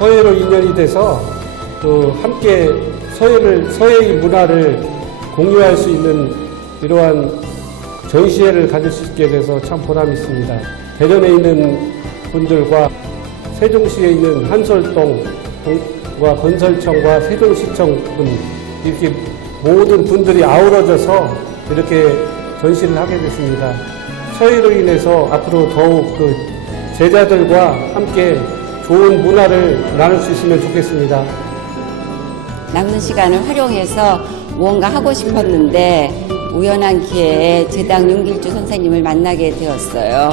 서해로 인연이 돼서 또 함께 서해를 서해의 문화를 공유할 수 있는 이러한 전시회를 가질 수 있게 돼서 참 보람 있습니다. 대전에 있는 분들과 세종시에 있는 한솔동과 건설청과 세종시청 분 이렇게 모든 분들이 아우러져서 이렇게 전시를 하게 됐습니다. 서해로 인해서 앞으로 더욱 그 제자들과 함께 좋은 문화를 나눌 수 있으면 좋겠습니다. 남는 시간을 활용해서 무언가 하고 싶었는데 우연한 기회에 제당 윤길주 선생님을 만나게 되었어요.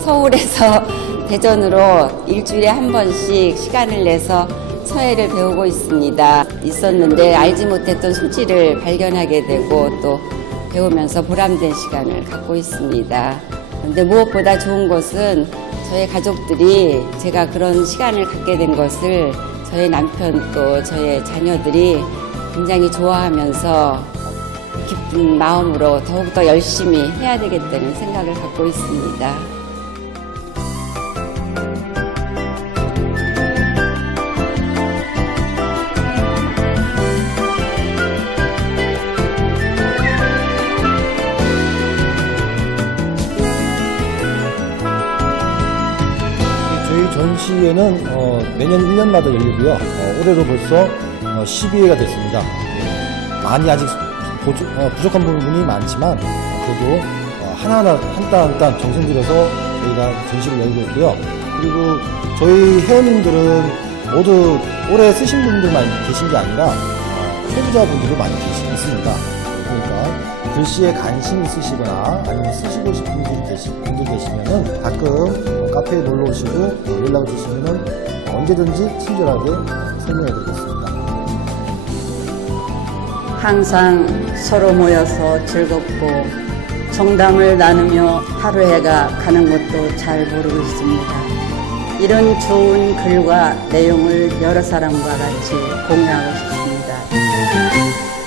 서울에서 대전으로 일주일에 한 번씩 시간을 내서 서예를 배우고 있습니다. 있었는데 알지 못했던 소질을 발견하게 되고 또 배우면서 보람된 시간을 갖고 있습니다. 근데 무엇보다 좋은 것은 저희 가족들이 제가 그런 시간을 갖게 된 것을 저희 남편 또 저희 자녀들이 굉장히 좋아하면서 기쁜 마음으로 더욱더 열심히 해야 되겠다는 생각을 갖고 있습니다. 전시회는 어, 매년 1년마다 열리고요. 어, 올해도 벌써 어, 12회가 됐습니다. 예, 많이 아직 보조- 어, 부족한 부분이 많지만 그래도 어, 하나하나 한 땀 한 땀 정성 들여서 저희가 전시를 열고 있고요. 그리고 저희 회원님들은 모두 올해 쓰신 분들만 계신 게 아니라 어, 소비자분들도 많이 계시, 있습니다. 글씨에 관심 있으시거나 아니면 쓰시고 싶은 분들, 계시, 계시면은 가끔 어, 카페에 놀러 오시고 어, 연락을 주시면은 언제든지 친절하게 설명해 드리겠습니다. 항상 서로 모여서 즐겁고 정담을 나누며 하루해가 가는 것도 잘 모르고 있습니다. 이런 좋은 글과 내용을 여러 사람과 같이 공유하고 싶습니다.